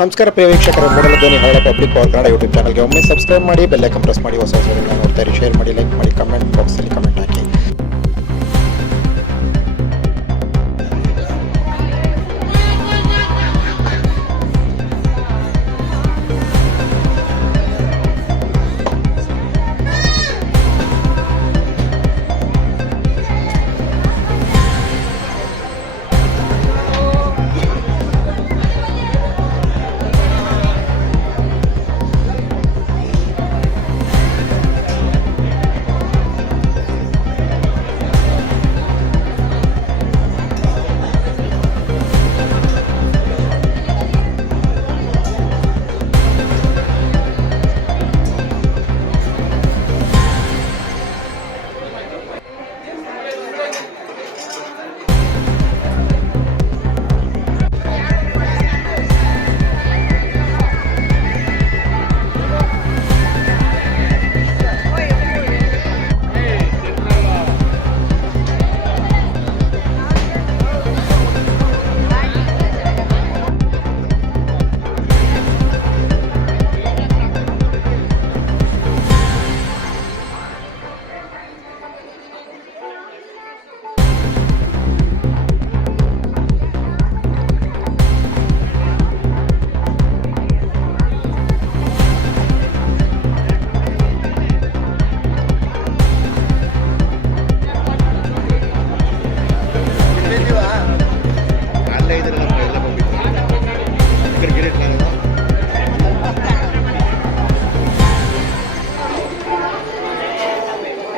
ನಮಸ್ಕಾರ ಪ್ರಿಯ ವೀಕ್ಷಕರೇ, ಮೂಡಲ ಧ್ವನಿ ಹರಳ ಪಬ್ಲಿಕ್ ಪವರ್ ಕನ್ನಡ ಯೂಟ್ಯೂಬ್ ಚಾನಲ್ಗೆ ಒಮ್ಮೆ ಸಬ್ಸ್ಕ್ರೈಬ್ ಮಾಡಿ, ಬೆಲ್ ಐಕಾನ್ ಪ್ರೆಸ್ ಮಾಡಿ, ಹೊಸ ವಿಡಿಯೋಗಳನ್ನ ನೋಡ್ತಾ ಇರಿ. ಶೇರ್ ಮಾಡಿ, ಲೈಕ್ ಮಾಡಿ, ಕಮೆಂಟ್ ಬಾಕ್ಸಲ್ಲಿ ಕಮೆಂಟ್ ಹಾಕಿ.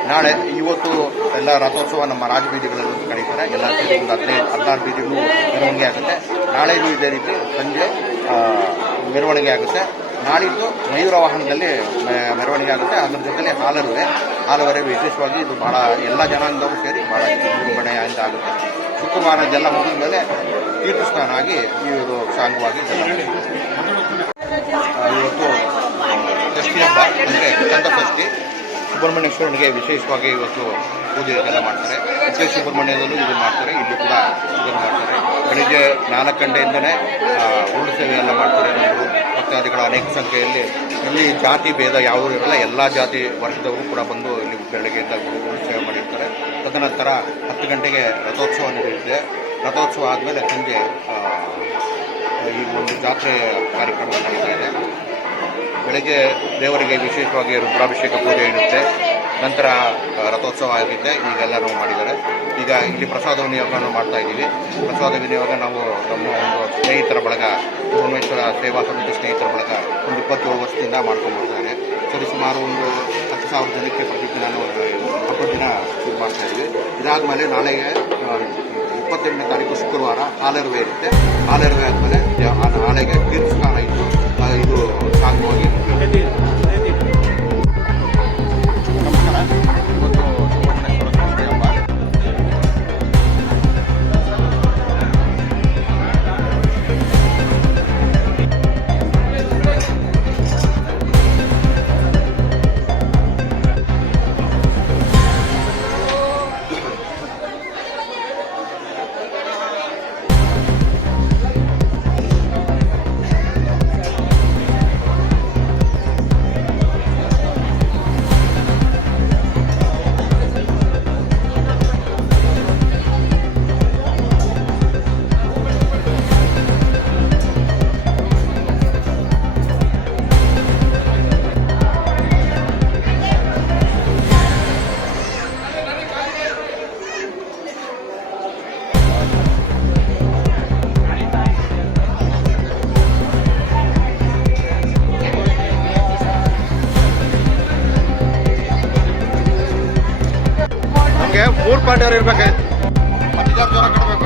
ನಾಳೆ ಇವತ್ತು ಎಲ್ಲ ರಥೋತ್ಸವ ನಮ್ಮ ರಾಜಬೀದಿಗಳಲ್ಲಿ ಕರೀತಾರೆ. ಎಲ್ಲ ಸೇರಿ ಒಂದು 16 ಬೀದಿಗಳು ಮೆರವಣಿಗೆ ಆಗುತ್ತೆ. ನಾಳೆಗೂ ಇದೇ ರೀತಿ ಸಂಜೆ ಮೆರವಣಿಗೆ ಆಗುತ್ತೆ. ನಾಳಿದ್ದು ಮಯೂರ ವಾಹನದಲ್ಲಿ ಮೆರವಣಿಗೆ ಆಗುತ್ತೆ. ಅದರ ಜೊತೆಲೆ ಹಾಲುವರೆ ವಿಶೇಷವಾಗಿ ಇದು ಬಹಳ ಎಲ್ಲ ಜನಾಂಗದವರು ಸೇರಿ ಬಹಳ ವಿಜೃಂಭಣೆಯಿಂದ ಆಗುತ್ತೆ. ಶುಕ್ರವಾರ ಇದೆಲ್ಲ ಮುಗಿದ ಮೇಲೆ ತೀರ್ಥಸ್ನಾನ ಆಗಿ ಇವರು ಸಾಂಗವಾಗಿ ಇವತ್ತು ಷಷ್ಠಿ ಹಬ್ಬ ಅಂದರೆ ಕಂದ ಷಷ್ಠಿ. ಸುಬ್ರಹ್ಮಣ್ಯೇಶ್ವರನಿಗೆ ವಿಶೇಷವಾಗಿ ಇವತ್ತು ಪೂಜೆ ಎಲ್ಲ ಮಾಡ್ತಾರೆ. ಉಚ್ಚ ಸುಬ್ರಹ್ಮಣ್ಯದಲ್ಲೂ ಇದು ಮಾಡ್ತಾರೆ, ಇಲ್ಲಿ ಕೂಡ ಇದನ್ನು ಮಾಡ್ತಾರೆ. ಬೆಳಿಗ್ಗೆ 4 ಗಂಟೆಯಿಂದನೇ ಉರುಳು ಸೇವೆ ಎಲ್ಲ ಮಾಡ್ತಾರೆ. ನಮ್ಮದು ಭಕ್ತಾದಿಗಳ ಅನೇಕ ಸಂಖ್ಯೆಯಲ್ಲಿ ಇಲ್ಲಿ ಜಾತಿ ಭೇದ ಯಾವುದೂ ಇರಲ್ಲ. ಎಲ್ಲ ಜಾತಿ ವರ್ಗದವರು ಕೂಡ ಬಂದು ಇಲ್ಲಿ ಬೆಳಗ್ಗೆಯಿಂದ ಉರುಳು ಸೇವೆ ಮಾಡಿರ್ತಾರೆ. ತದನಂತರ 10 ಗಂಟೆಗೆ ರಥೋತ್ಸವ ನಡೆಯುತ್ತೆ. ರಥೋತ್ಸವ ಆದಮೇಲೆ ಸಂಜೆ ಈ ಒಂದು ಜಾತ್ರೆ ಕಾರ್ಯಕ್ರಮ ನಡೀತಾ ಇದೆ. ಬೆಳಗ್ಗೆ ದೇವರಿಗೆ ವಿಶೇಷವಾಗಿ ರುದ್ರಾಭಿಷೇಕ ಪೂಜೆ ಇರುತ್ತೆ. ನಂತರ ರಥೋತ್ಸವ ಆಗುತ್ತೆ. ಈಗೆಲ್ಲ ನಾವು ಮಾಡಿದ್ದಾರೆ. ಈಗ ಇಲ್ಲಿ ಪ್ರಸಾದ ವಿನಿಯೋಗವನ್ನು ಮಾಡ್ತಾ ಇದ್ದೀವಿ. ಪ್ರಸಾದ ವಿನಿಯೋಗ ನಾವು ನಮ್ಮ ಒಂದು ಸ್ನೇಹಿತರ ಬಳಗ, ಸೋಮೇಶ್ವರ ಸೇವಾ ಸಮಿತಿ ಸ್ನೇಹಿತರ ಬಳಗ ಒಂದು 27 ವರ್ಷದಿಂದ ಮಾಡ್ಕೊಂಡು ಬರ್ತಾರೆ. ಸರಿಸುಮಾರು ಒಂದು 10,000 ಜನಕ್ಕೆ ಪ್ರತಿದಿನ ಹಬ್ಬದ ದಿನ ಇದು ಮಾಡ್ತಾ ಇದ್ದೀವಿ. ಇದಾದಮೇಲೆ ನಾಳೆಗೆ 28ನೇ ತಾರೀಕು ಶುಕ್ರವಾರ ಹಾಲೆರವೆ ಇರುತ್ತೆ. ಹಾಲೆರವೆ ಆದಮೇಲೆ ನಾಳೆಗೆ ತೀರ್ಥಸ್ನಾನ ಇದ್ದು ಇದು ಸಾಂಗವಾಗಿ ಮೂರು ಪಾರ್ಟಿಯವ್ರು ಇರ್ಬೇಕಾಯ್ತು. ಜ್ವರ ಕಡಬೇಕು.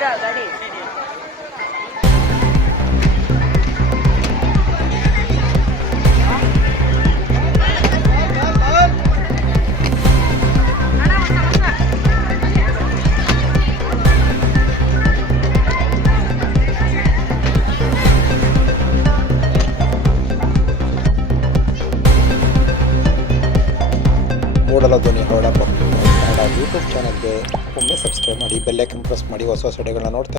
ಗಾಡಿ ಮೂಡಲ ಧ್ವನಿ ಹರಡ ಕನ್ನಡ ಯೂಟ್ಯೂಬ್ ಚಾನಲ್ಗೆ ಒಮ್ಮೆ ಸಬ್ಸ್ಕ್ರೈಬ್ ಮಾಡಿ ಬೆಲ್ಲೈಕನ್ ಪ್ರೆಸ್ ಮಾಡಿ ಹೊಸ ಹೊಸ ವಿಡಿಯೋಗಳನ್ನ ನೋಡ್ತಾ